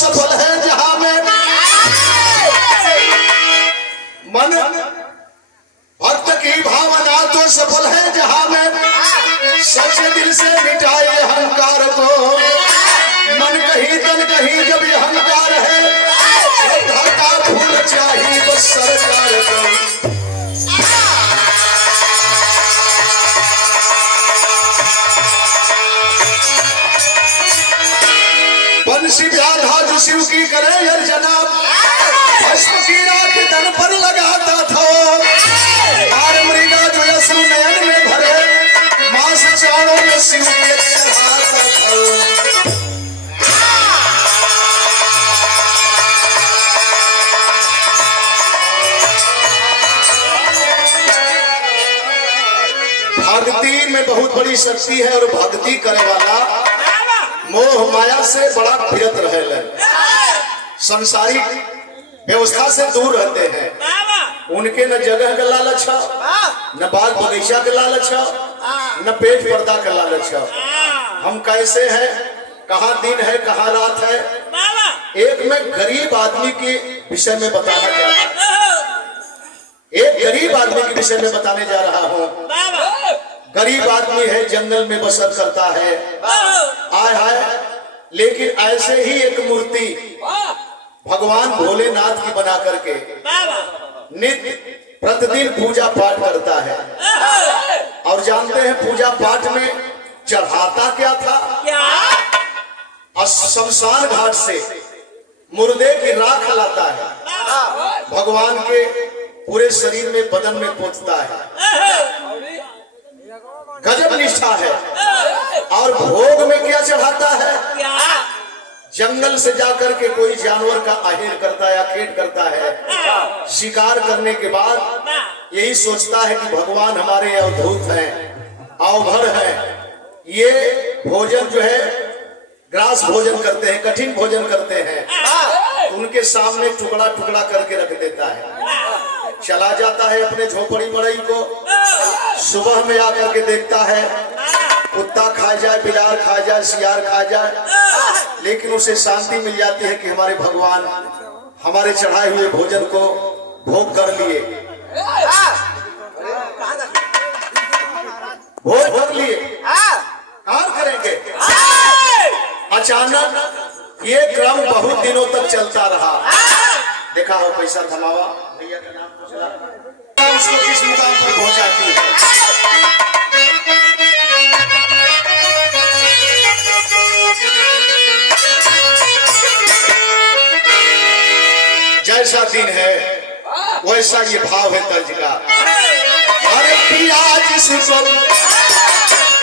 सफल है जहां में मन भक्त की भावना तो सफल है जहां में सच्चे दिल से मिटाए अहंकार को मन कहीं तन कहीं जब ये अहंकार है श्रद्धा का फूल चाहिए बस सरकार को बंसी व्याधा जो शिव की करे अर्चना भस्म की राख तन पर लगाता था और मृगा जो अश्रु नयन में भरे मांस चारों में शिव के चढ़ाता था। भक्ति में बहुत बड़ी शक्ति है और भक्ति करे वाला मोह माया से बड़ा फिरत रहे संसारिक व्यवस्था से दूर रहते हैं। उनके न जगह का लालच है, न बाग बगीचा का लालच है, न पेट पर्दा का लालच है। हम कैसे हैं, कहाँ दिन है कहाँ रात है। एक मैं गरीब आदमी के विषय में बताना चाहता हूँ। एक गरीब आदमी के विषय में बताने जा रहा हूँ। गरीब आदमी है, जंगल में बसर करता है, आय हाय, लेकिन ऐसे ही एक मूर्ति भगवान भोलेनाथ की बना करके नित्य प्रतिदिन पूजा पाठ करता है। और जानते हैं पूजा पाठ में चढ़ाता क्या था? शमशान घाट से मुर्दे की राख लाता है, भगवान के पूरे शरीर में बदन में पोंछता है। गजब निष्ठा है। और भोग में क्या चढ़ाता है? जंगल से जाकर के कोई जानवर का आहेर करता है, खेत करता है। शिकार करने के बाद यही सोचता है कि भगवान हमारे अवधूत हैं, अवघड़ हैं। ये भोजन जो है ग्रास भोजन करते हैं, कठिन भोजन करते हैं। उनके सामने टुकड़ा टुकड़ा करके रख देता है। चला जाता है अपने झोपड़ी मड़ई को। सुबह में आकर के देखता है कुत्ता खा जाए, बिलार खा जाए, सियार खा जाए, लेकिन उसे शांति मिल जाती है कि हमारे भगवान हमारे चढ़ाए हुए भोजन को भोग कर लिए, भोग कर लिए। काम करेंगे। अचानक ये क्रम बहुत दिनों तक चलता रहा। देखा हो पैसा थमावा भैया का नाम पूछा, उसको किस मुकाम पर पहुंचाती है। जैसा दिन है वैसा ये भाव है तर्ज का। अरे पियाज सुसो,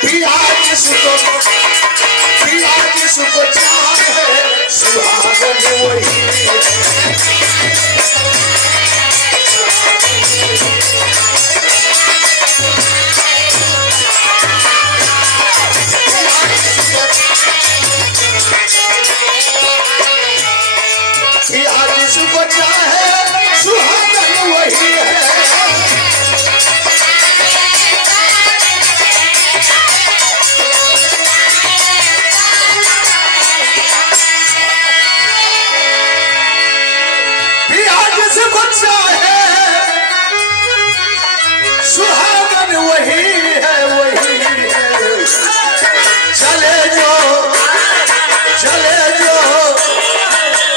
पियाज सुसो, पियाज सुसो चाँद है, सुहागन वही पियाज सुसो चाँद है, सुहागन वही है। सुहागन वही है, वही है। चले जो, चले जो,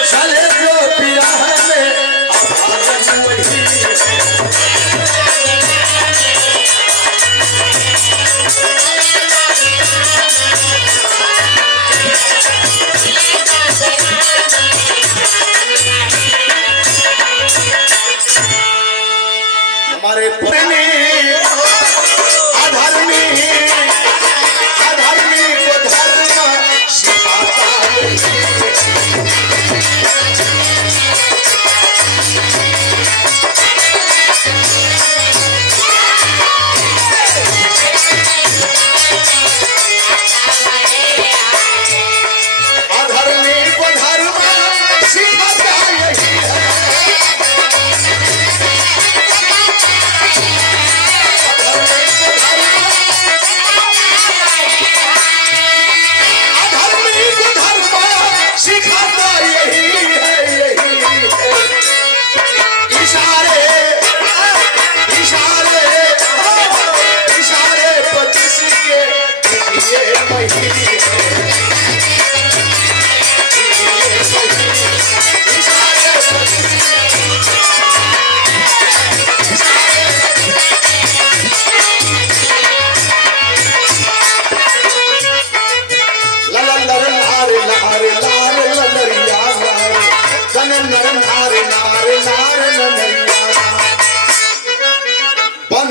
चले जो बिरह में अभागन वही है।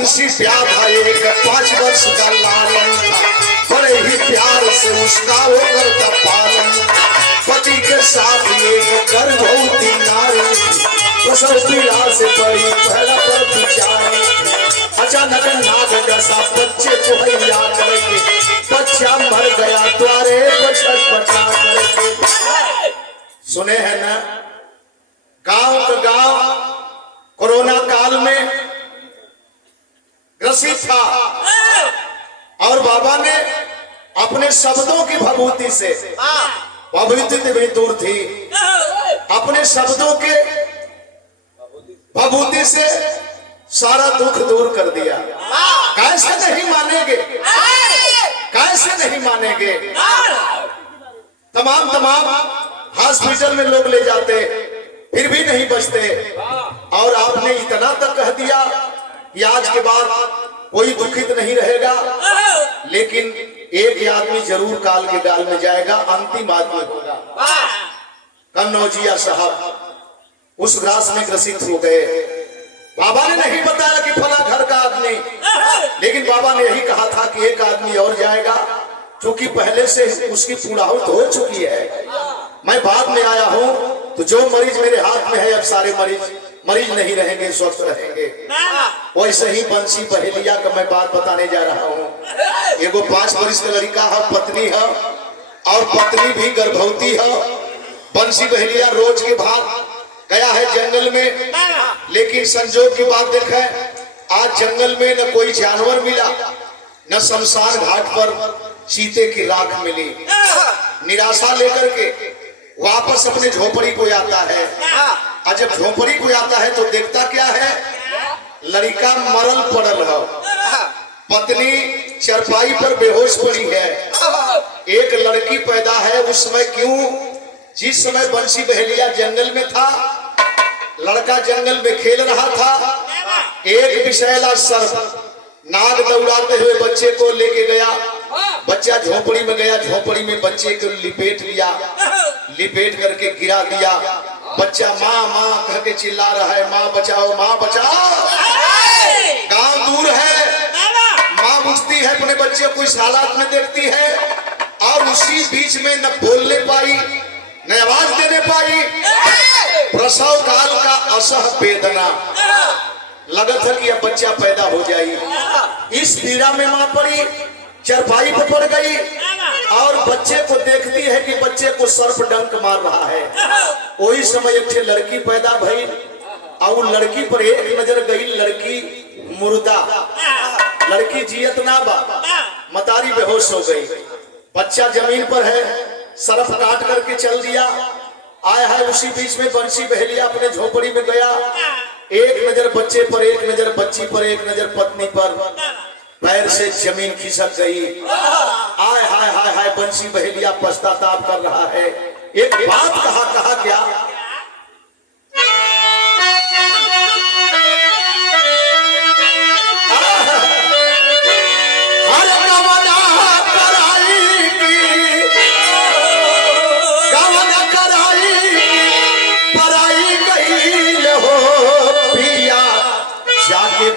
बंसी प्यादा एक 5 वर्ष का लालन था, बड़े ही प्यार से उसका वो करता पालन। पति के साथ एक गर्भवती नारी, प्रसव पीड़ा से बड़ी पहला पर विचारी। अचानक नाग जैसा बच्चे को हैया करके, बच्चा मर गया द्वारे पर छटपटा करके। सुने हैं ना, गांव का गांव कोरोना काल में ग्रसित था और बाबा ने अपने शब्दों की भभूति से, भभूति भी दूर थी, अपने शब्दों के भभूति से सारा दुख दूर कर दिया। कैसे नहीं मानेंगे, कैसे नहीं मानेंगे। तमाम हॉस्पिटल में लोग ले जाते फिर भी नहीं बचते, और आपने इतना तक कह दिया कि आज के बाद कोई दुखित नहीं रहेगा, लेकिन एक आदमी जरूर काल के गाल में जाएगा, अंतिम आदमी होगा। कन्नौजिया साहब उस ग्रास में ग्रसित हो गए। बाबा ने नहीं बताया कि फला घर का आदमी, लेकिन बाबा ने यही कहा था कि एक आदमी और जाएगा, क्योंकि पहले से उसकी पूर्णाहुत हो चुकी है। मैं बाद में आया हूं, तो जो मरीज मेरे हाथ में है, अब सारे मरीज नहीं रहेंगे, स्वस्थ रहेंगे। वैसे ही बंसी बहेलिया का मैं बात बताने जा रहा हूँ। एगो 5 वर्ष का लड़का है, पत्नी है, और पत्नी भी गर्भवती है। बंसी बहेलिया रोज के भाग गया है जंगल में, लेकिन संजोग की बात देखे, आज जंगल में न कोई जानवर मिला, न शमशान घाट पर चीते की राख मिली। निराशा लेकर के वापस अपने झोपड़ी को आता है, और जब झोपड़ी को आता है तो देखता क्या है, लड़का मरल पड़ल है, पत्नी चरपाई पर बेहोश पड़ी है, एक लड़की पैदा है। उस समय क्यों, जिस समय बंसी बहेलिया जंगल में था, लड़का जंगल में खेल रहा था, एक विषैला सर्प नाग दौड़ाते हुए बच्चे को लेके गया। बच्चा झोपड़ी में गया, झोपड़ी में बच्चे को लिपेट लिया, लिपेट करके गिरा दिया। बच्चा माँ माँ कह के चिल्ला रहा है, माँ बचाओ, माँ बचाओ। गांव दूर है, माँ बुझती है अपने बच्चे को इस हालात में देखती है, और उसी बीच में न बोलने पाई न आवाज देने पाई। प्रसव काल का असह वेदना, लगा था कि अब बच्चा पैदा हो जाएगी। इस पीड़ा में मां पड़ी, चरपाई पर पड़ गई, और बच्चे को देखती है कि बच्चे को सर्प डंक मार रहा है। वही समय एक लड़की पैदा भई, और लड़की पर एक नजर गई, लड़की मुर्दा, लड़की जियत ना बा, मतारी बेहोश हो गई। बच्चा जमीन पर है, सर्प काट करके चल दिया। आया है उसी बीच में बंसी बहेलिया अपने झोपड़ी में गया, एक नजर बच्चे पर, एक नजर बच्ची पर, एक नजर पत्नी पर, पैर से जमीन खिसक गई। आय हाय हाय हाय, बंसी बहेलिया पश्चाताप कर रहा है। एक बात कहा क्या,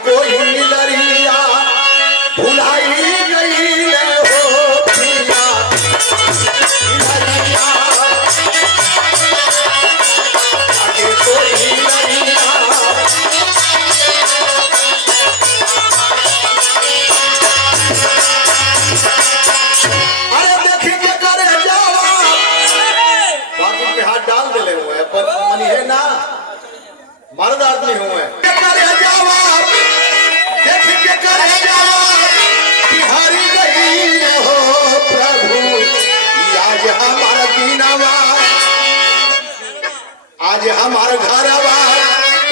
कोई लड़िया भुलाई गई हो पिया, लड़िया आगे कोई लड़िया। अरे देखी के करे जावा, बाकी के हाथ डाल दे हुए, पर मनी है ना, मर्द आदमी हुए। करे जावा, बिहारी गई हो प्रभु, आज हमारा दीनवा, आज हमारा घरवा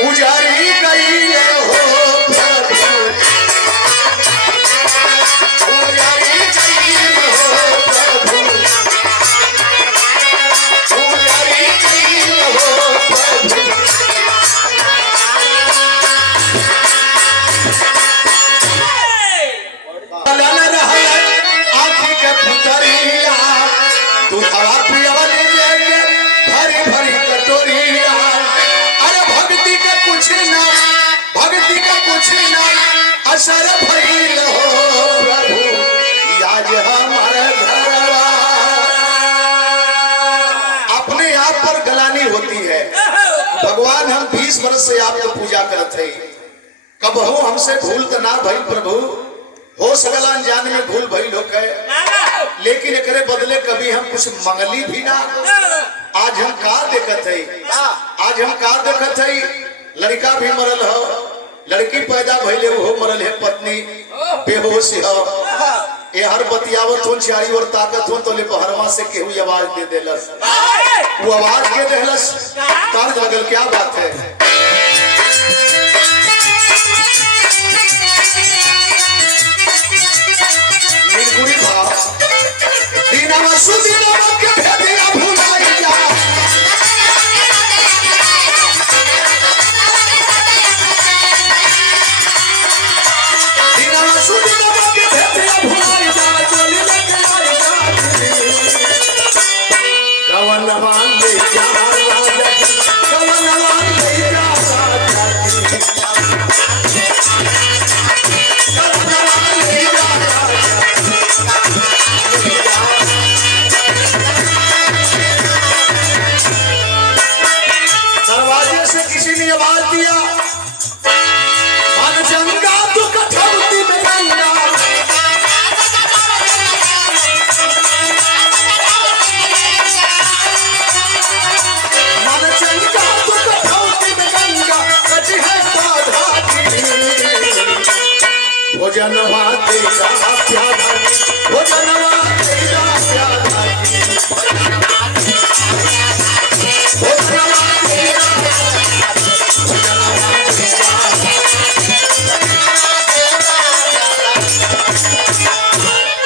उजारी गई हो प्रभु, उजारी गई हो प्रभु, उजारी गई हो प्रभु। आँखी के पुतरिया दूधवा पियाने जाके भरी भरी कटोरिया। अरे भक्ति के कुछ ना, भक्ति का असर भइल हो प्रभु आज हमारे घरवा। अपने आप पर गलानी होती है, भगवान हम 20 वर्ष से आपको पूजा करते हैं, कबहू हमसे भूल तो ना भइल प्रभु, हो सकल अनजान में भूल भइल हो गए, लेकिन एकरे बदले कभी हम कुछ मंगली भी ना। आज हम का देखत है, आज हम का देखत है, लड़का भी मरल हो, लड़की पैदा भइले वो मरल है, पत्नी बेहोश हो, ये हर बतियावत हो चारी और ताकत हो तो ले बहरवा से केहू आवाज दे देलस, वो आवाज के देलस तार लगल। क्या बात है, निर्गुणी भाव दीनवा सुदीनवा के भेदिया भुलाई जा। दीनवा सुदीनवा के भेदिया भुलाई जा, चली लेके आई जा। कवनवा ले जा राजा, कवनवा ले जा राजा, कवनवा ले जा राजा। दरवाजे से किसी ने आवाज दिया, मन जंगा तू कठौती में गंगा। मन जंगा तू कठौती में गंगा, कची है साधाती। भोजनवा तेरा प्यारा, भोजनवा तेरा प्यारा, भोजनवा तेरा।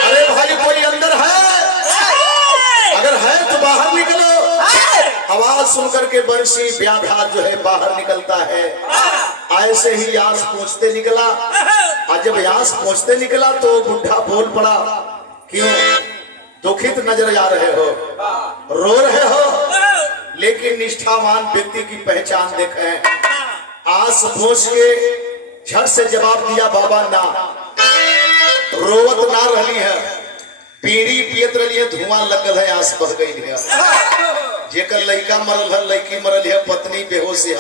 अरे भाई कोई अंदर है, अगर है तो बाहर निकलो। आवाज सुनकर के बंसी व्याघात जो है बाहर निकलता है, ऐसे ही यास पहुंचते निकला। और जब यास पहुंचते निकला तो बुढ़ा बोल पड़ा, क्यों दुखित नजर आ रहे हो, रो रहे हो, लेकिन निष्ठावान व्यक्ति की पहचान देखें। आस पहुंच के झट से जवाब दिया, बाबा ना रोवत ना रही है, पीड़ी पियत रही है, धुआं लगल है, आस बह गई है। जेकर लड़का मरल है, लड़की मरल है, पत्नी बेहोश है,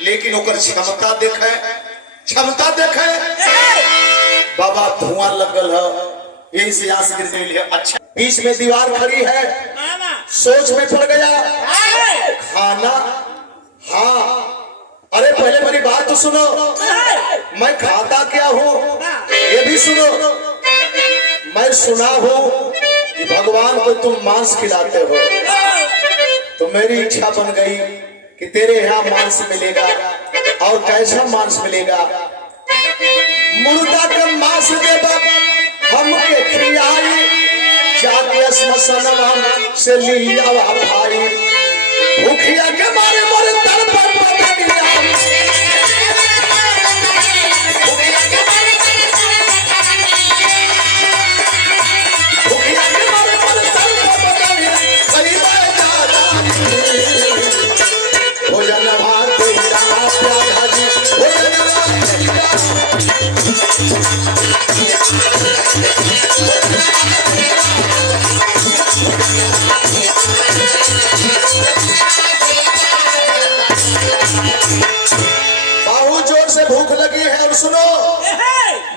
लेकिन ओकर क्षमता देखे, क्षमता देखे। बाबा धुआं लगल है, यही से आस गिर गई है। अच्छा बीच में दीवार खड़ी है, सोच में पड़ गया, खाना। हाँ अरे पहले मेरी बात तो सुनो, मैं खाता क्या हूँ ये भी सुनो। मैं सुना हूँ कि भगवान को तुम मांस खिलाते हो, तो मेरी इच्छा बन गई कि तेरे यहाँ मांस मिलेगा। और कैसा मांस मिलेगा? मुर्दा का मांस देगा हमके खिलाई, जाके स्मशानवा से लिया भाई, भूखिया के मारे मरे तड़प पड़िया। भोजन भात बहुत जोर से भूख लगी है। और सुनो,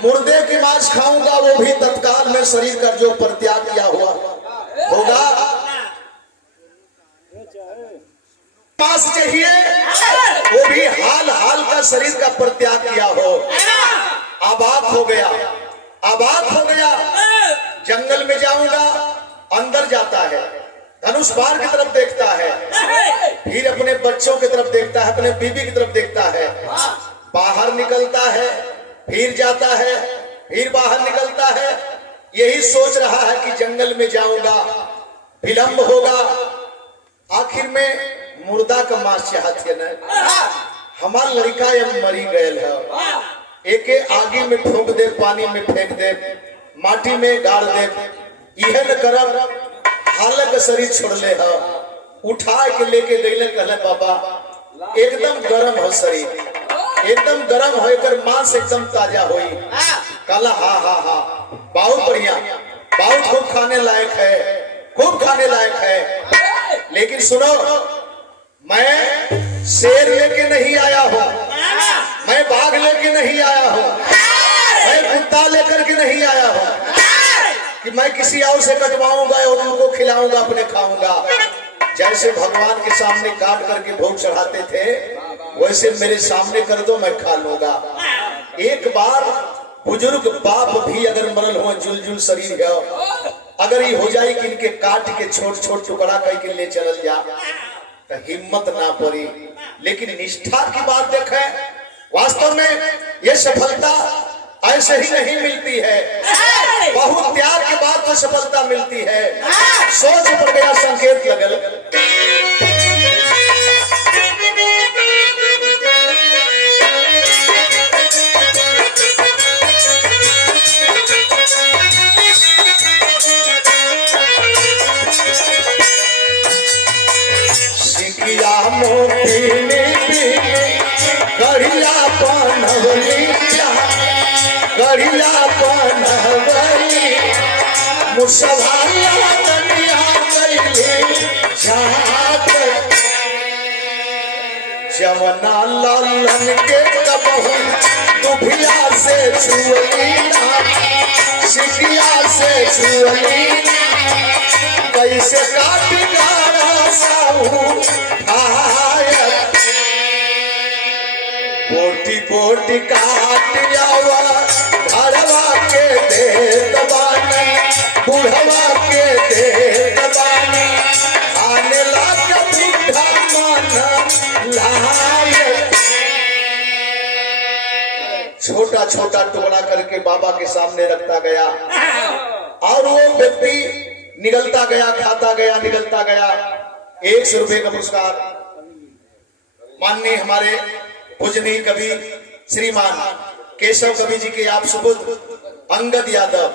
मुर्दे की मांस खाऊंगा वो भी तत्काल में शरीर का जो परित्याग किया हुआ होगा। मांस चाहिए वो भी हाल हाल का शरीर का परित्याग किया हो। आबाद हो गया, आबाद हो गया। जंगल में जाऊंगा, अंदर जाता है, धनुष बाण की तरफ देखता है, फिर अपने बच्चों की तरफ देखता है, अपने बीबी की तरफ देखता है, बाहर निकलता है, फिर जाता है, फिर बाहर निकलता है। यही सोच रहा है कि जंगल में जाऊंगा, विलंब होगा। आखिर में मुर्दा का मांस चाहते न, हमार लड़का ये मरी गयल है, एके आगे में फूंक दे, पानी में फेंक दे, माटी में गाड़ दे, यह न करब। हालक शरीर छोड़ ले है, उठा के लेके गईले, कहले बाबा एकदम गर्म हो शरीर, एकदम गरम होकर मांस एकदम ताजा हुई। कला हाँ हाँ हाँ बहुत बढ़िया, बहुत खूब खाने लायक है, खूब खाने लायक है। लेकिन सुनो, मैं शेर लेके नहीं आया हूँ, मैं बाघ लेके नहीं आया हूँ, मैं कुत्ता लेकर के नहीं आया हूँ कि मैं किसी और से कटवाऊंगा और उनको खिलाऊंगा, अपने खाऊंगा। जैसे भगवान के सामने काट करके भोग चढ़ाते थे, वैसे मेरे सामने कर दो, मैं खा लूंगा। एक बार बुजुर्ग बाप भी अगर मरल हो, जुलजुल शरीर है, अगर ये हो जाए कि इनके काट के छोट छोट टुकड़ा करके ले चल जा, तो हिम्मत ना पड़ी। लेकिन निष्ठा की बात देखें, वास्तव में ये सफलता ऐसे ही नहीं मिलती है, बहुत त्याग के बाद तो सफलता मिलती है। सोच पड़ गया, संकेत लगल। सिकिया मोती गढ़िया पनवली, गढ़िया पनवली, मुसवाला कन्या कैली जात। जवना लालन के कबहू दुभिया से छुअली, सिकिया से छुअली, कैसे काट गाड़ा साहू बोटी बोटी काट आवा, घरवा के दे दबानी, बुढ़वा के दे दबानी, आने लाके बुढ़ा मन लाए। छोटा छोटा टुकड़ा करके बाबा के सामने रखता गया और वो व्यक्ति निगलता गया, खाता गया, निगलता गया। 100 रुपए का पुरस्कार माननीय हमारे पूजनीय कवि श्रीमान केशव कवि जी के आप सुपुत्र अंगद यादव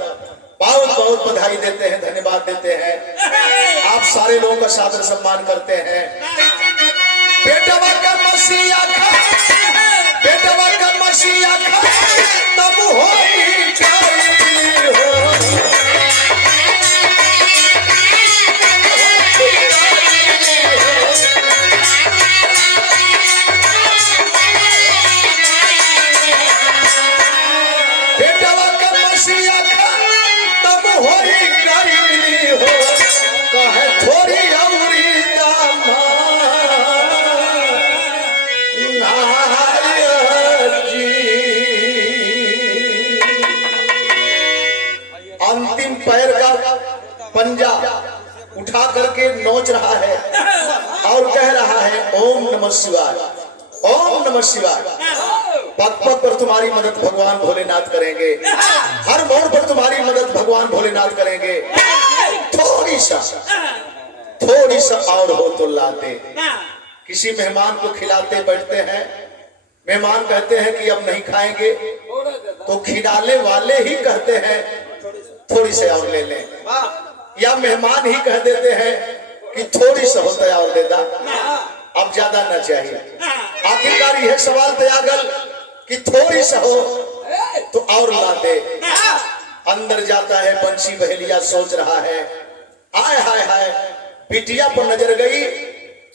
बहुत बहुत बधाई देते हैं, धन्यवाद देते हैं। आप सारे लोगों का सादर सम्मान करते हैं। बेटवा का मसीहा खा, बेटवा का मसीहा खा, तब होई काई हो। अंतिम पैर का पंजा उठा करके नोच रहा है और कह रहा है ओम नमः शिवाय, ओम नमः शिवाय। पग पग पर तुम्हारी मदद भगवान भोलेनाथ करेंगे, हर मोड़ पर तुम्हारी मदद भगवान भोलेनाथ करेंगे। थोड़ी सा और हो तो लाते। किसी मेहमान को खिलाते बैठते हैं, मेहमान कहते हैं कि अब नहीं खाएंगे, तो खिलाने वाले ही कहते हैं थोड़ी सी और ले लें, या मेहमान ही कह देते हैं कि थोड़ी सी होता है और दे दा, अब ज्यादा ना चाहिए। आखिरकार यह सवाल त्यागल कि थोड़ी सा हो तो और ला दे। अंदर जाता है बंसी बहेलिया, सोच रहा है आय हाय हाय, बिटिया पर नजर गई,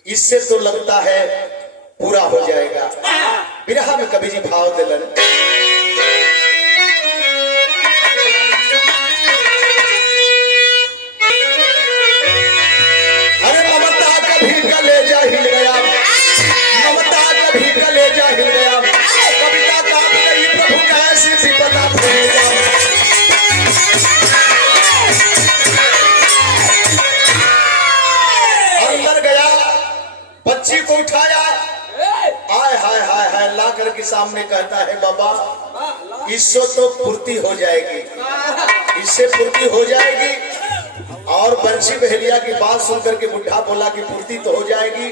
इससे तो लगता है पूरा हो जाएगा। बिरहा में कवि जी भाव दिलन। अरे ममता कभी कलेजा हिल गया, ममता कभी कलेजा हिल गया, कविता काट गई प्रभु कैसी विपदा भेजा। अंदर गया, बच्ची को उठाया, आय हाय हाय हाय ला करके सामने कहता है बाबा इससे तो पूर्ति हो जाएगी, इससे पूर्ति हो जाएगी। और बंसी बहेलिया की बात सुनकर के बुढ़ा बोला कि पूर्ति तो हो जाएगी।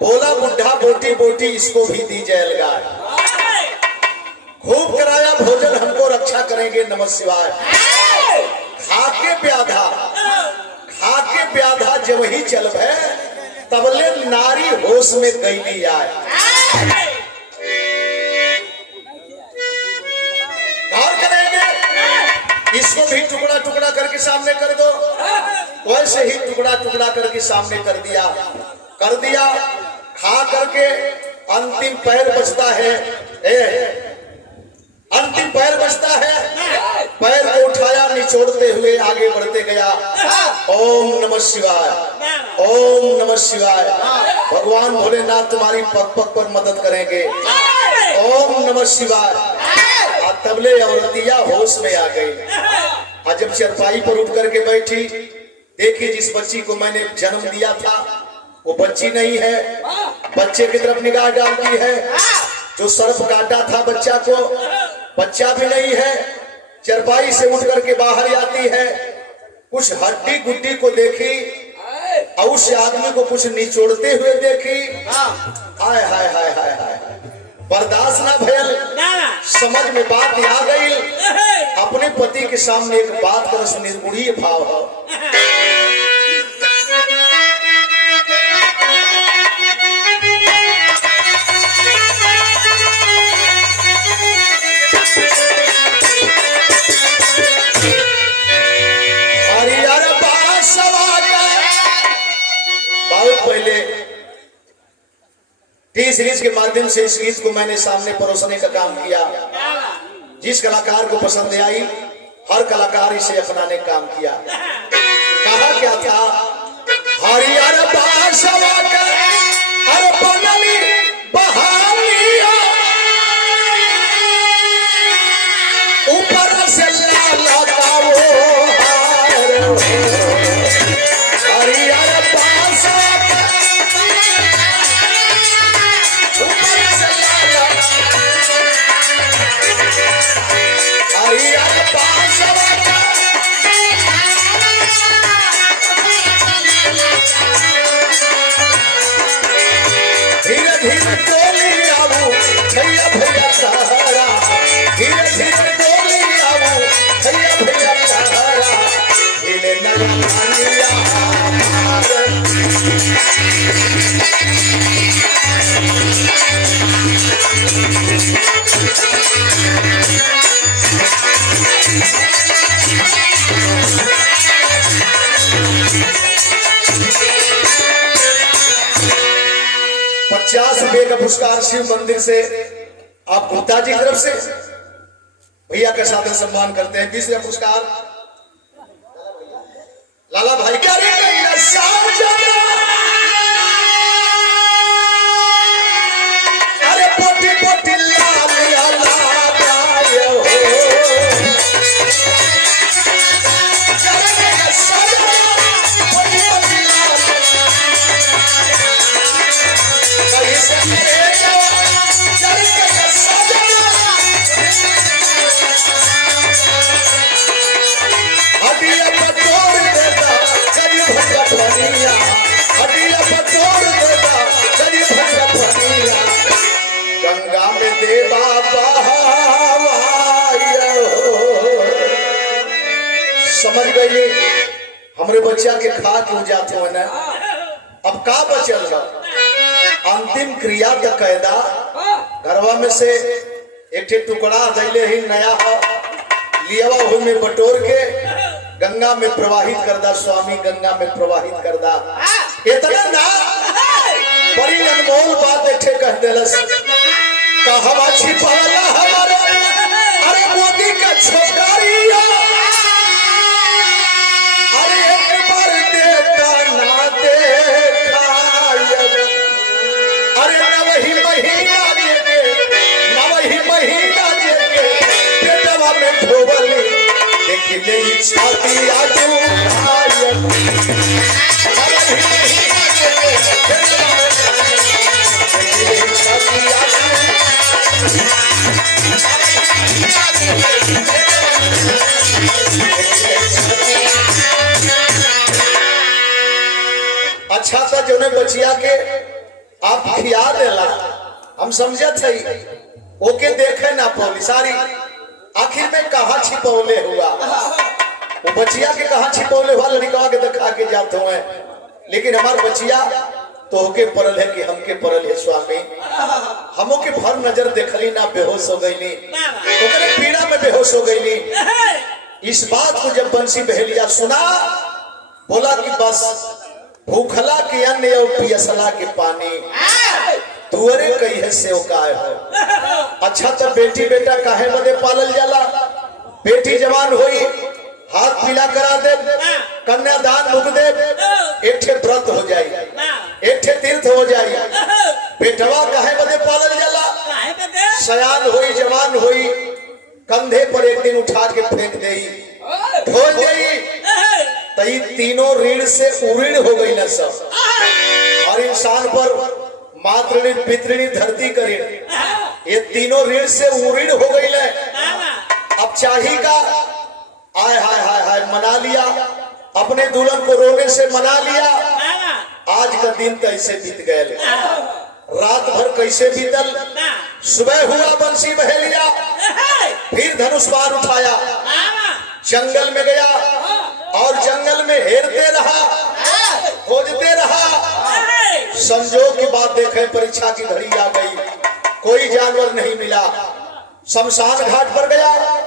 बोला बुढ़ा बोटी बोटी इसको भी दी जाएगा, खूब कराया भोजन, हमको रक्षा करेंगे, नमः शिवाय। खाके प्याधा, खाके प्याधा जब ही चल भय, तबले नारी होश में कैली आए। के सामने कर दो। वैसे ही टुकड़ा टुकड़ा करके सामने कर दिया। खा करके अंतिम पैर बचता है, अंतिम पैर बचता है। पैर को उठाया, निचोड़ते हुए आगे बढ़ते गया। ओम नमः शिवाय, ओम नमः शिवाय। भगवान भोलेनाथ तुम्हारी पग पग पर मदद करेंगे। ओम नमः शिवाय। तबले औरतिया होश में आ गई। और जब चरपाई पर उठ करके बैठी, देखी जिस बच्ची को मैंने जन्म दिया था वो बच्ची नहीं है। बच्चे की तरफ निगाह डालती है, जो सर्प काटा था बच्चा को, बच्चा भी नहीं है। चरपाई से उठ करके बाहर जाती है, कुछ हड्डी गुड्डी को देखी और उस आदमी को कुछ निचोड़ते हुए देखी। हाय हाय हाय हाय हाय, बर्दाश्त ना भयल, समझ में बात आ गई। अपने पति के सामने एक बात कर सुनी, निर्गुणीय भाव है। पहले टी सीरीज के माध्यम से इस गीत को मैंने सामने परोसने का काम किया। जिस कलाकार को पसंद आई, हर कलाकार इसे अपनाने का काम किया। कहा क्या था, हरियर बासवा का हर बनली बहानिया, ऊपर से लाला का वो हरियर बासवा धीरे धीरे डोली आऊ भैया भैया सहारा, धीरे धीरे डोली आऊ भैया भैया सहारा, हिले नैया ₹50 का पुरस्कार शिव मंदिर से आप गुप्ता जी की तरफ से भैया का सादर सम्मान करते हैं। 20 पुरस्कार लाला भाई का। अरे पोटी पोटी गंगा में देवा समझ गई। हमरे बच्चा के खा के जाते हो ना, अब का बचल है? अंतिम क्रिया का कैदा घरवा में से एक टुकड़ा दैले ही नया हो लियावा हो में बटोर के गंगा में प्रवाहित कर दा। स्वामी गंगा में प्रवाहित कर दा। इतना ना बड़ी अनमोल बात एक कह दिलस, कहवा छिपाला हमारे अरे मोदी का छोकरिया, अरे एक बार देता ना देखा, अरे न वही महीना देके, न वही महीना देके पेटवा में धोबली देखी ले छाती आजू अच्छा था जो ने बचिया के आप खिया देला, हम समझत है ओके देखे ना पौली सारी आखिर में कहा छिपौले हुआ। वो बचिया के कहा छिपौले हुआ लड़का के दिखा के जाते हुए, लेकिन हमार बचिया तो होके परल है कि हमके परल है स्वामी। हमो के भर नजर देखली ना बेहोश हो गईली, ओकरे पीड़ा में बेहोश हो गईली। इस बात को जब बंसी बहेलिया सुना, बोला कि बस भूखला के अन्न और पियसला के पानी, तुअरे कही है सेव काहे हो। अच्छा तो बेटी बेटा काहे बदे पालल जाला? बेटी जवान होई, हाथ पीला करा दे, कन्यादान मुक दे, एक ठे व्रत हो जाई, एक ठे तीर्थ हो जाई। बेटवा काहे बदे पालल जाला? सयान होई, जवान होई, कंधे पर एक दिन उठा के फेंक देई, ढोल देई, तई तीनों ऋण से उऋण हो गई न सब। और इंसान पर मातृ पितृ धरती का ऋण, ये तीनों ऋण से उऋण हो गई है। अब चाही का आय हाय हाय हाय मना लिया, अपने दुल्हन को रोने से मना लिया। आज का दिन कैसे बीत गए, रात भर कैसे बीतल, सुबह हुआ बंसी बहेलिया, फिर धनुष बाण उठाया, जंगल में गया और जंगल में हेरते रहा, खोजते रहा। संजोग की बात देखे, परीक्षा की घड़ी आ गई, कोई जानवर नहीं मिला। शमशान घाट पर गया,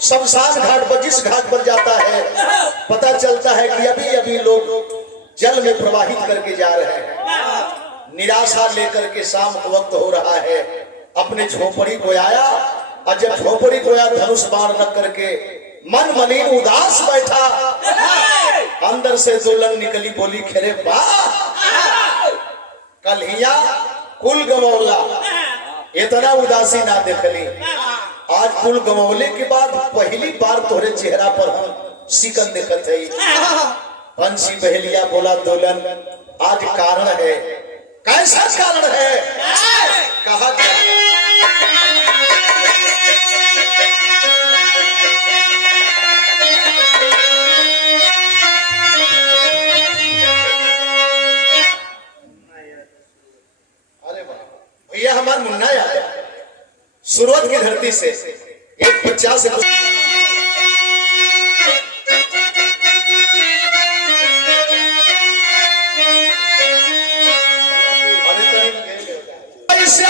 शमशान घाट पर जिस घाट पर जाता है पता चलता है कि अभी अभी लोग जल में प्रवाहित करके जा रहे हैं। निराशा लेकर के शाम को वक्त हो रहा है, अपने झोपड़ी को आया, और जब झोपड़ी को आया धनुष बाण रख करके मन मलिन उदास बैठा। अंदर से दुल्हन निकली, बोली खेरे वाह, कल्हिया कुल गमौला, इतना उदासी ना देखली। आज कुल गमौले के बाद पहली बार तोहरे चेहरा पर हम सिकन देखत है। बंसी बहेलिया बोला, दुल्हन आज कारण है। कैसा कारण है? कहा भैया हमार मुन्ना याद है, सूरत की धरती से एक 50 कैसे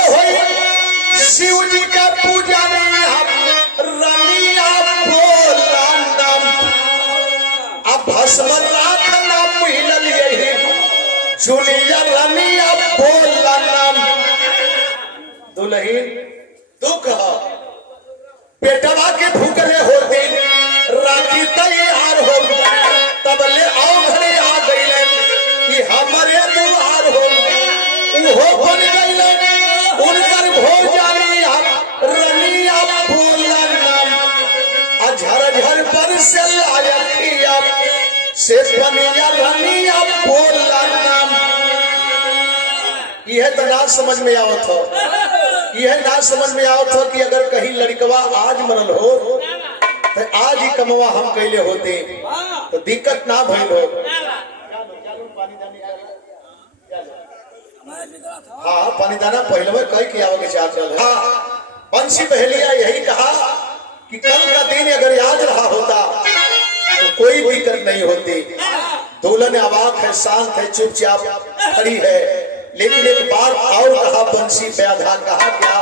होई शिव जी का पूजा रनिया बोला नाम, अब भस्म राख नाम मिलल यही जुलिया रनिया बोला नाम। दुल्हन दुख पेटवा के भूखले होते राखी तैयार हो, तब ले आओ घरे आ गई कि हमारे दुआर हो, वो बन गई उनकर भोजानी रनिया बोला नाम। झरझर पर से लायकिया से बनिया रनिया बोला नाम। यह तो ना समझ में आवत हो, यह ना समझ में आवत हो कि अगर कहीं लड़कवा आज मरल हो तो आज ही कमवा हम कैले होते तो दिक्कत ना भइल हो। हाँ पानी दाना पहले कह के आओगे चाचल। हाँ बंसी बहेलिया यही कहा कि कल का दिन अगर याद रहा होता तो कोई दिक्कत नहीं होती। दुल्हन अवाक है, शांत है, चुपचाप खड़ी है, लेकिन एक बार और कहा बंसी व्याधा, कहा क्या?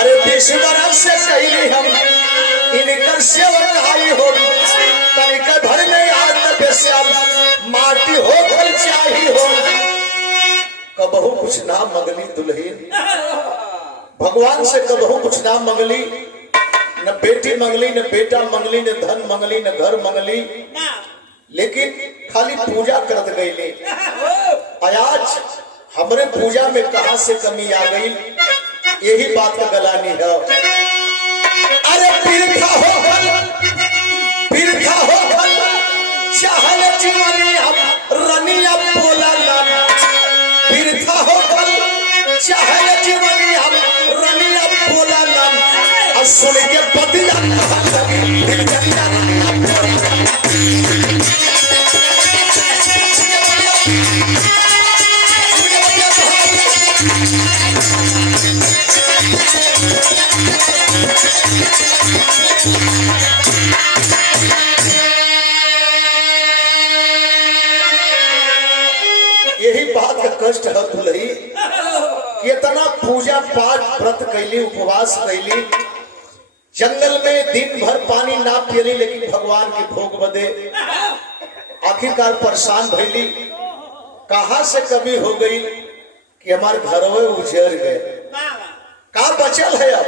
अरे 20 बरस से कही हम इनकर सेवक आई हो, तनिका भर में आज माटी हो फल चाही हो। कबहू कुछ ना मंगली दुल्हन, भगवान से कबहू कुछ ना मंगली, न बेटी मंगली, न बेटा मंगली, न धन मंगली, न घर मंगली, लेकिन खाली पूजा करत गई। आज हमरे पूजा में कहां से कमी आ गई, यही बात का गलानी है। अरे पीरथा हो चाहल जीवनी रनिया बोला नाम, पीरथा हो चाहल जीवनी रनिया बोला नाम। सुन के बदिया दिल यही बात का कष्ट है दुल्ही, इतना पूजा पाठ व्रत कैली, उपवास कैली, जंगल में दिन भर पानी ना पियली, लेकिन भगवान के भोग बदे आखिरकार परेशान भैली। कहां से कमी हो गई कि हमारे घर में उजड़ गए, कहां बचल है अब।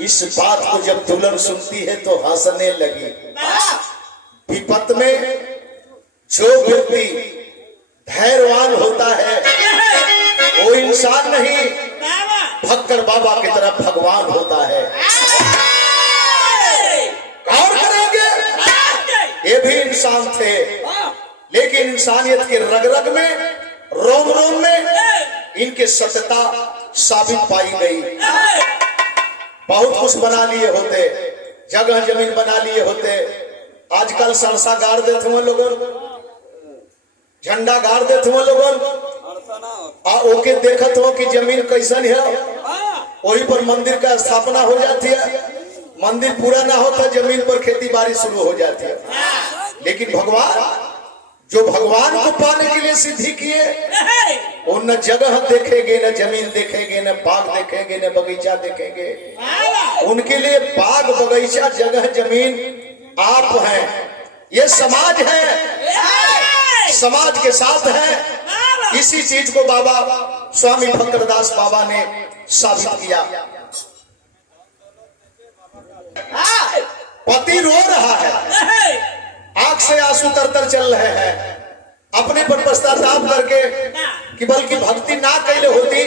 इस बात को जब दुल्हन सुनती है तो हंसने लगी। विपत में जो व्यक्ति धैर्यवान होता है वो इंसान नहीं, भक्कर बाबा की तरफ भगवान होता है। और करेंगे, ये भी इंसान थे, लेकिन इंसानियत के रग रग में, रोम रोम में इनके सत्यता साबित पाई गई। बहुत कुछ बना लिए होते, जगह जमीन बना लिए होते, आजकल सरसा गाड़ देते हुए लोगों, झंडा गाड़ देते हुए लोगों, ओके देखत हो कि जमीन कैसन है, वही पर मंदिर का स्थापना हो जाती है। मंदिर पूरा ना होता, जमीन पर खेती बाड़ी शुरू हो जाती है। लेकिन भगवान, जो भगवान को पाने के लिए सिद्धि किए, वो न जगह देखेंगे, न जमीन देखेंगे, न बाग देखेंगे, न बगीचा देखेंगे। उनके लिए बाग बगीचा जगह जमीन आप हैं, ये समाज है, समाज के साथ है। इसी चीज को बाबा स्वामी फक्करदास बाबा ने साबित किया। पति रो रहा है, आंख से आंसू तरतर चल रहे हैं, अपने पर पश्चाताप करके कि बल्कि भक्ति ना कैले होती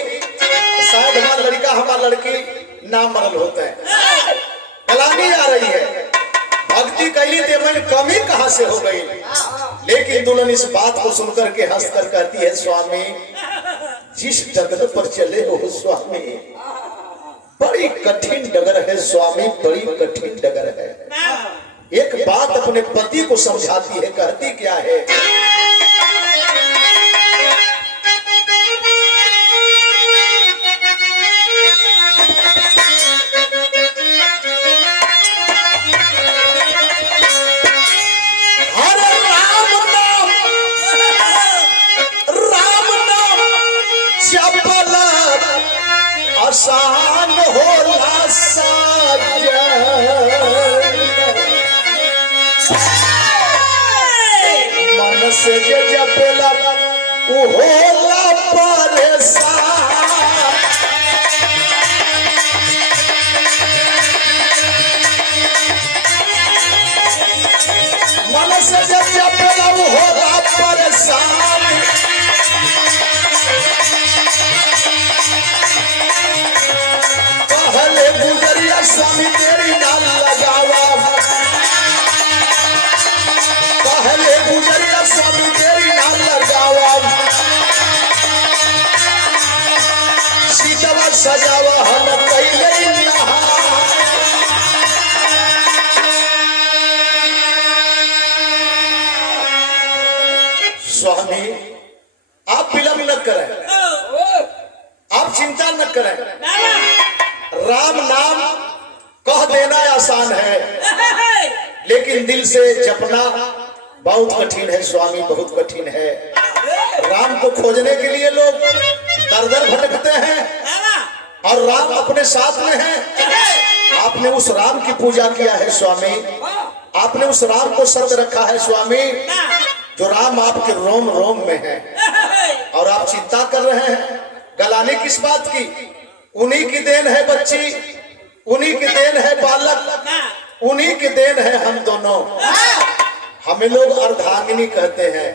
शायद हमारा लड़का हमारा लड़की ना मरल होता है। गलानी आ रही है, भक्ति कैली थे, मैं कमी कहां से हो गई। लेकिन दुल्हन इस बात को सुनकर के हंस कर कहती है, स्वामी जिस डगर पर चले हो स्वामी, बड़ी कठिन डगर है स्वामी, बड़ी कठिन डगर है। एक बात अपने पति को समझाती है, कहती क्या है, आसान होला साजन, मन से जे जपेला उ होला परेशान। मन से जे जपेला उ होला परेशान। पहले गुजरिया स्वामी तेरी नाल लगावा, पहले गुजरिया स्वामी तेरी नाल लगावा, सीतवा सजावा हम कैले नहा। स्वामी आप विलंब न करें, आप चिंता न करें, राम नाम कह देना आसान है, लेकिन दिल से जपना बहुत कठिन है स्वामी, बहुत कठिन है। राम को खोजने के लिए लोग दर दर भटकते हैं और राम अपने साथ में है। आपने उस राम की पूजा किया है स्वामी, आपने उस राम को सत्य रखा है स्वामी, जो राम आपके रोम रोम में है। और आप चिंता कर रहे हैं, गलाने किस बात की? उन्हीं की देन है बच्ची, उन्हीं की देन है बालक, उन्हीं की देन है हम दोनों। हमें लोग अर्धांगिनी कहते हैं।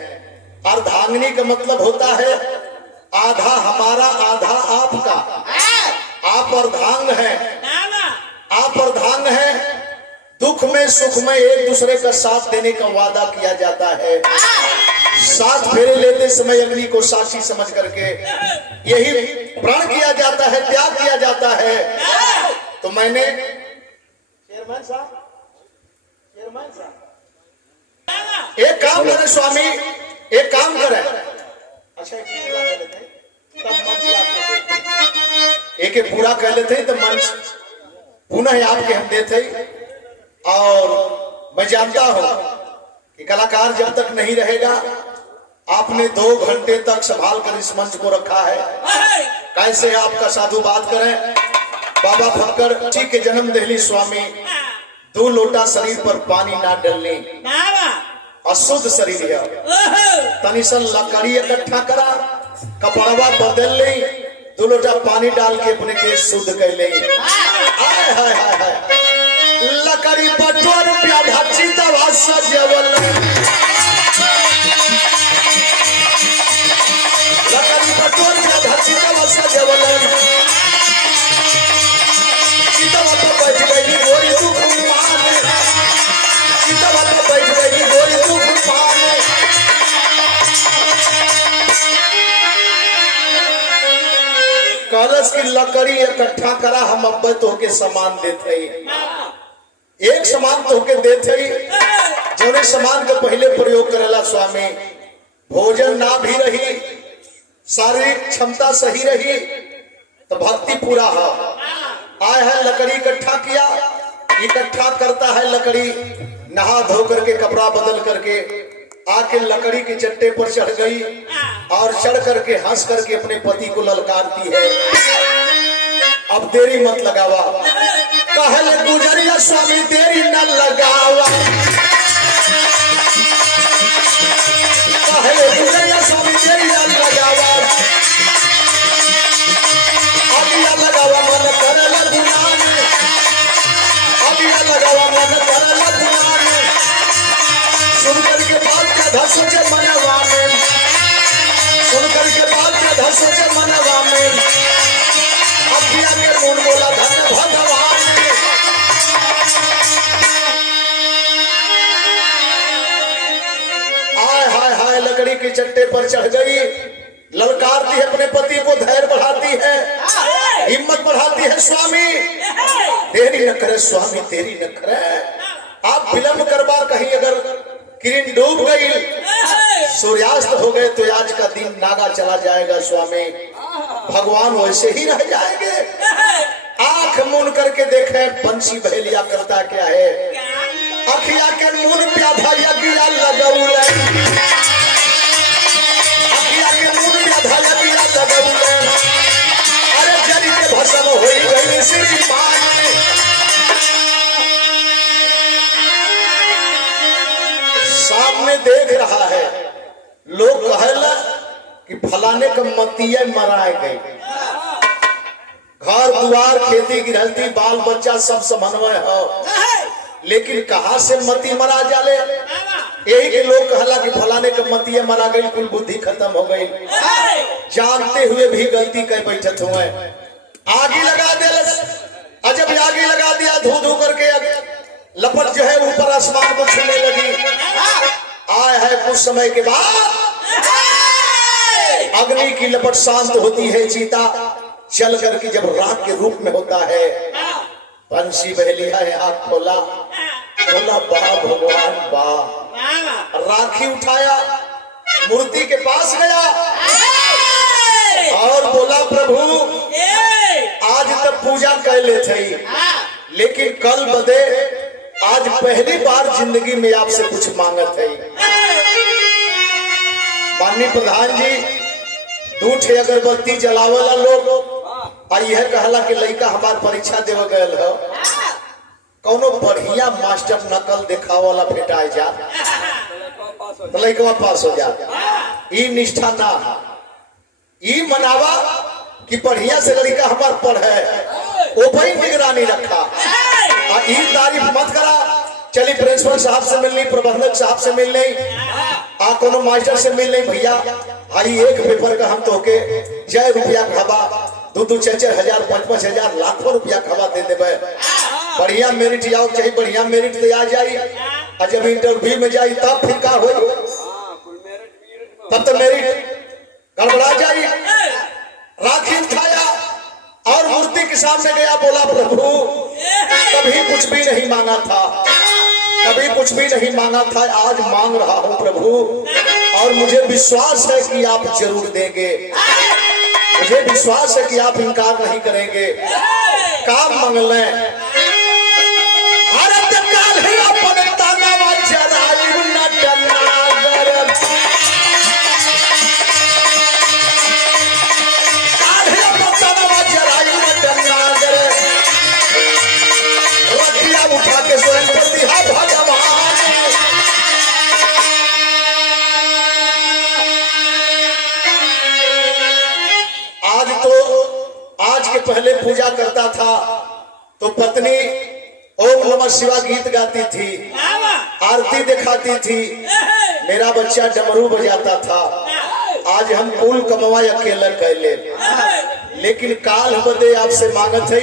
अर्धांगिनी का मतलब होता है आधा हमारा आधा आपका। आप अर्धांग हैं, आप अर्धांग हैं। दुख में सुख में एक दूसरे का साथ देने का वादा किया जाता है। साथ फेरे लेते समय अग्नि को साक्षी समझ करके यही प्रण किया जाता है, त्याग किया जाता है। तो मैंने चेयरमैन साहब एक काम करें स्वामी, एक काम करें, अच्छा एक पूरा कह लेते हैं तो मंच पुनः आपके हम देते। और मैं जानता हूं कि कलाकार जब तक नहीं रहेगा, आपने 2 घंटे तक संभाल कर इस मंच को रखा है। कैसे आपका साधु बात करें। बाबा फक्कर जी के जन्म देहली स्वामी 2 लोटा शरीर पर पानी ना डलने, अशुद्ध शरीर है। तनिसन लकड़ी इकट्ठा करा, कपड़वा बदल ले, 2 लोटा पानी डाल के अपने के शुद्ध कर ले। लकड़ी पर 2 रुपया धची दवा सजवल, लकड़ी पर 2 रुपया धची दवा सजवल। सीतावा तो बैठ गई गोरी तू फुलमान, सीतावा तो बैठ गई गोरी तू फुलमान। कलश की लकड़ी इकट्ठा करा, हम अब्बे तो के सामान देते ही, एक सामान तो के देते ही, जोने सामान के पहले प्रयोग करेला स्वामी। भोजन ना भी रही, शारीरिक क्षमता सही रही तो भक्ति पूरा है। आए है लकड़ी इकट्ठा किया, इकट्ठा करता है लकड़ी, नहा धो करके कपड़ा बदल करके आके लकड़ी के चट्टे पर चढ़ गई और चढ़ करके हंस करके अपने पति को ललकारती है। अब देरी मत लगावा, कहले गुजरिया स्वामी देरी न लगावा, कहले गुजरिया स्वामी देरी न लगावा। अबिया लगावा मन करला गुमान, अबिया लगावा मन करला गुमान। सुन करके बात का धस से मनवा में, सुन करके बात का धस से मनवा में। अबिया के मुन बोला धन भगवान। आय हाय हाय लकड़ी के चट्टे पर चढ़ गई, ललकारती है अपने पति को, धैर्य बढ़ाती है, हिम्मत बढ़ाती है। स्वामी देरी न करे, स्वामी देरी न करे, आप विलंब करवा, कहीं अगर किरण डूब गई, सूर्यास्त हो गए तो आज का दिन नागा चला जाएगा स्वामी, भगवान वैसे ही रह जाएंगे। आंख मून करके देखे बंसी बहेलिया करता क्या है, अखिया के मून प्याधा यज्ञा लगौल, अखिया के मून प्याधा यज्ञा लगौल। अरे जरी के भस्म हो गई श्रीमान। सामने देख रहा है, लोग कहला कि फलाने का मतिया मराए गए, घर द्वार खेती गृहस्थी बाल बच्चा सब समन्वय हो, लेकिन कहां से मती मरा जाले। यही के लोग कहला कि फलाने का मतिया मरा गई, कुल बुद्धि खत्म हो गई, जानते हुए भी गलती कर बैठत हुए। आगे लगा दे, अजब आगे लगा दिया, धू धू करके लपट जो है ऊपर आसमान को छूने लगी। आए है कुछ समय के बाद अग्नि की लपट शांत होती है, चीता चल करके जब राख के रूप में होता है, बंसी बहेलिया है, आंख खोला, बोला बा भगवान बा, राखी उठाया, मूर्ति के पास गया और बोला प्रभु आज तक पूजा कर ले थे, लेकिन कल बदे आज पहली बार जिंदगी में आपसे कुछ मांगत है। माननीय प्रधान जी 2 ठे अगरबत्ती जलावला लोग आई है, कहला कि लड़का हमार परीक्षा देव गयल हो, कौनो बढ़िया मास्टर नकल दिखावला भेटाए जा तो लड़का पास हो जा। ई निष्ठा ना, ई मनावा कि बढ़िया से लड़का हमार पढ़े, वो भाई निगरानी रखा। ई तारीफ मत करा, चली प्रिंसिपल साहब से मिलनी, प्रबंधक साहब से मिलनी, कोनो मास्टर से मिलनी, भैया आई एक पेपर का हम तो के जय रुपया खबा 2-2 4-4 हजार 5-5 हजार लाखों रुपया खबा दे देवे। बढ़िया मेरिट जाओ चाहिए, बढ़िया मेरिट तो आ जाई, और जब इंटरव्यू में जाई तब फिर का हो, तब तो मेरिट गड़बड़ा जाई। राखी उठाया और मूर्ति के सामने गया, बोला प्रभु कभी कुछ भी नहीं मांगा था, कभी कुछ भी नहीं मांगा था, आज मांग रहा हूं प्रभु, और मुझे विश्वास है कि आप जरूर देंगे, मुझे विश्वास है कि आप इनकार नहीं करेंगे। काम मंगल पूजा करता था तो पत्नी ओम नमः शिवाय गीत गाती थी, आरती दिखाती थी, मेरा बच्चा डमरू बजाता था। आज हम कुल कमवा अकेला कैले, लेकिन काल बदे आपसे मांगत है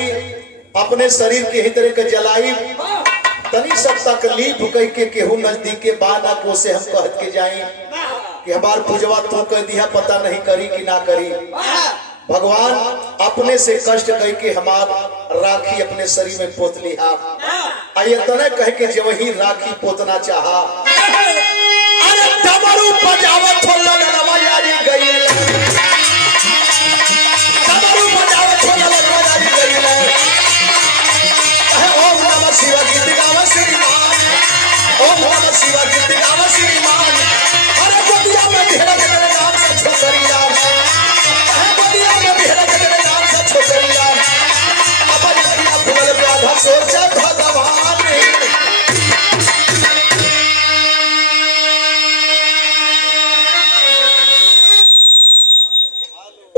अपने शरीर के ही तरह के जलाई तनी सब तकलीफ कह के केहू नजदीक के बाना को से हम कहत के जाई कि हमार पूजवा तो कह दिया, पता नहीं करी कि ना करी। भगवान अपने से कष्ट कह के हमार राखी अपने शरीर में पोत लिया। आइए तने कह के जब ही राखी पोतना चाहा, अरे डमरू बजावत हो लगनवा यारी गई, डमरू बजावत हो लगनवा यारी गई। ओम नमः शिवाय गीत गावा श्रीमान, ओम नमः शिवाय गीत गावा श्रीमान। अरे बदिया में ढेरा के नाम से छोकरिया, अरे बदिया में ढेरा के नाम से छोकरिया, अपन लगिया फूल पे आधा सोचे भगवान।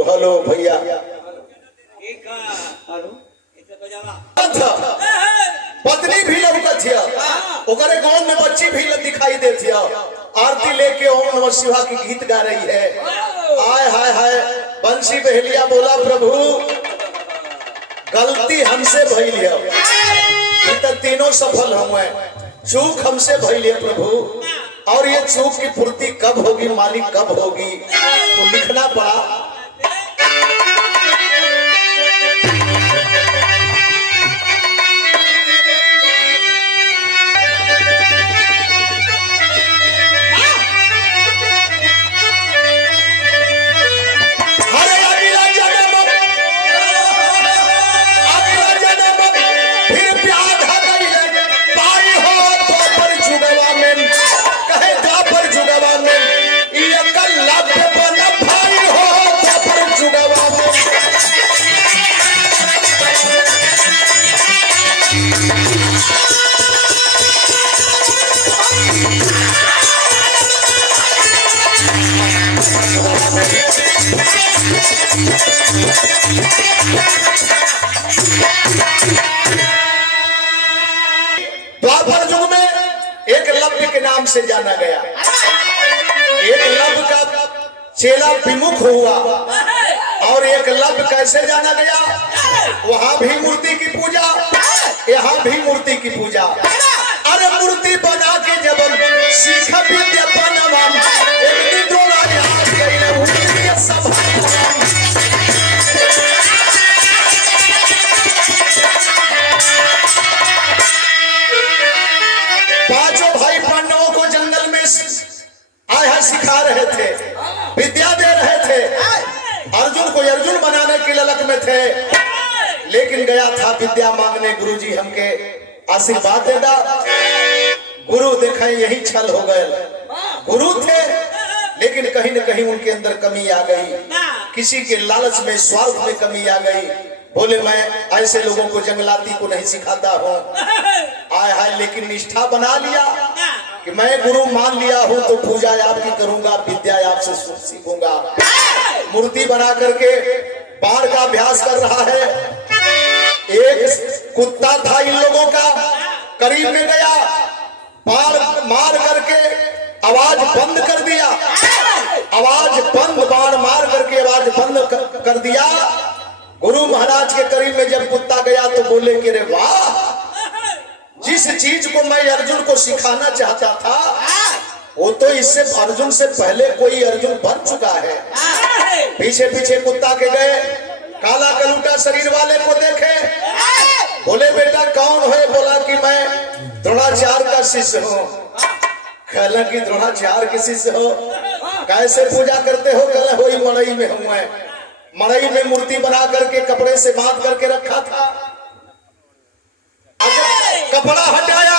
हेलो भैया, पत्नी भी लौकत है, ओकरे गांव में बच्ची भी दिखाई देती है, आरती लेके ओम नमः शिवाय की गीत गा रही है। आय हाय हाय, बंसी बहेलिया बोला प्रभु गलती हमसे भइल है, तो तीनों सफल हुए, चूक हमसे भइल है प्रभु, और ये चूक की पूर्ति कब होगी मालिक, कब होगी, तो लिखना पड़ा। द्वापर युग में एक लव्य के नाम से जाना गया, एक लव्य का चेला विमुख हुआ, और एक लव्य कैसे जाना गया, वहां भी मूर्ति की पूजा, यहाँ भी मूर्ति की पूजा। अरे मूर्ति बना के जब सीखा विद्या बनवा, एक दिन द्रोणाचार्य गए मूर्ति के सब पांचों भाई पांडवों को जंगल में आया सिखा रहे थे, विद्या दे रहे थे, अर्जुन को अर्जुन बनाने की ललक में थे, लेकिन गया था विद्या मांगने, गुरुजी हमके आशीर्वाद दे दा। गुरु देखा यही छल हो गए, गुरु थे लेकिन कहीं न कहीं उनके अंदर कमी आ गई, किसी के लालच में स्वार्थ में कमी आ गई। बोले मैं ऐसे लोगों को जंगलाती को नहीं सिखाता हूँ, आय हाय, लेकिन निष्ठा बना लिया कि मैं गुरु मान लिया हूँ तो पूजा आपकी करूंगा, विद्या आपसे सीखूंगा। मूर्ति बना करके बाण का अभ्यास कर रहा है। एक कुत्ता था इन लोगों का, करीब में गया, बाण मार करके आवाज बंद कर दिया, आवाज बंद, बाण मार करके आवाज बंद कर दिया। गुरु महाराज के करीब में जब कुत्ता गया तो बोले कि रे वाह, जिस चीज को मैं अर्जुन को सिखाना चाहता था वो तो इससे अर्जुन से पहले कोई अर्जुन बन चुका है। पीछे पीछे कुत्ता के गए, काला कलूटा शरीर वाले को देखे, बोले बेटा कौन है? बोला कि मैं द्रोणाचार्य का शिष्य हूँ। कहला कि द्रोणाचार्य के शिष्य हो, कैसे पूजा करते हो? कहला वही मड़ई में हूँ मैं, मड़ई में मूर्ति बना करके कपड़े से बांध करके रखा था। कपड़ा हटाया,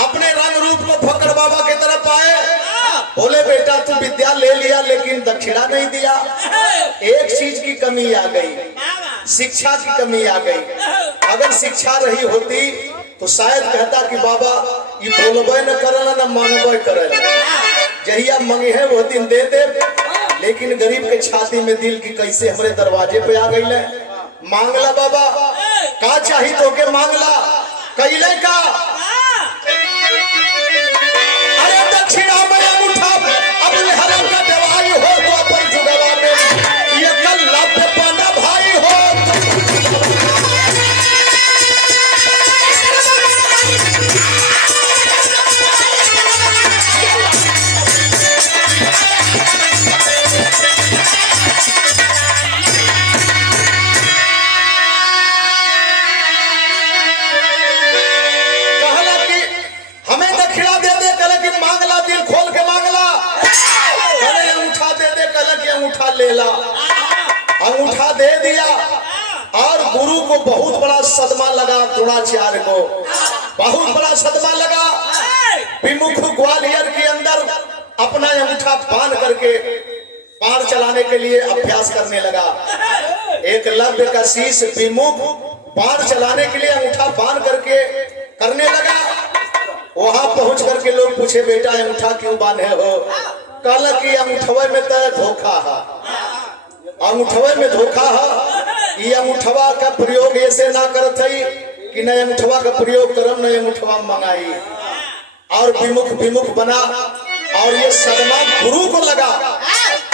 अपने रंग रूप को फकर बाबा के तरफ आए, बोले बेटा तू विद्या ले लिया लेकिन दक्षिणा नहीं दिया। एक चीज की कमी आ गई, शिक्षा की कमी आ गई। अगर शिक्षा रही होती तो शायद कहता कि बाबा ये बोलबे न करला न मांगबे करला, जहिया मंगे है वो दिन दे दे। लेकिन गरीब के छाती में दिल की कैसे हमारे दरवाजे पे आ गई है। मांगला बाबा का चाही तो के मांगला कैले का अरे दक्षिणा में अंगूठा अब हरम का दवाई हो तो अपन जुगवा में ये कल लाभ पाना भाई हो अंगूठा दे दिया और गुरु को बहुत बड़ा सदमा लगा। द्रोणाचार्य को बहुत बड़ा सदमा लगा। विमुख ग्वालियर के अंदर अपना अंगूठा बांध करके पार चलाने के लिए अभ्यास करने लगा। एकलव्य का शीश विमुख पार चलाने के लिए अंगूठा बांध करके करने लगा। वहां पहुंच करके लोग पूछे बेटा अंगूठा क्यों बांधे हो? कहला कि अंगूठवे में तो धोखा है, अंगूठवे में धोखा है। ये अंगूठवा का प्रयोग ऐसे ना करत है कि नए अंगूठवा का प्रयोग करम नए अंगूठवा मंगाई और विमुख बना और ये सदमा गुरु को लगा।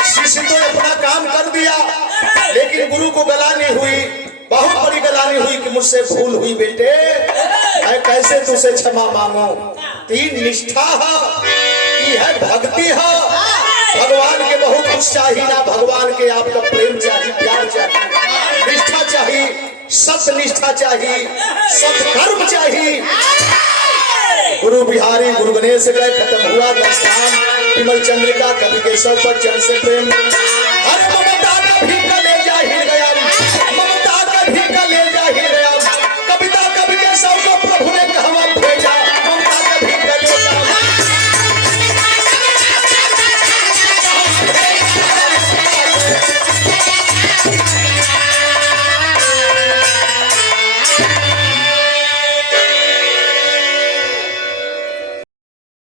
शिष्य तो अपना काम कर दिया लेकिन गुरु को गलानी हुई, बहुत बड़ी गलानी हुई कि मुझसे भूल हुई बेटे, मैं कैसे तुझसे क्षमा मांगू। तीन निष्ठा है, भक्ति है, भगवान के बहुत कुछ चाहिए ना, भगवान के आपका प्रेम चाहिए, प्यार चाहिए, निष्ठा चाहिए, सत्य निष्ठा चाहिए, सत्कर्म चाहिए। गुरु बिहारी गुरु गणेश गए खत्म हुआ दस्तान। विमल चंद्रिका कवि केशव बच्चन से प्रेम हर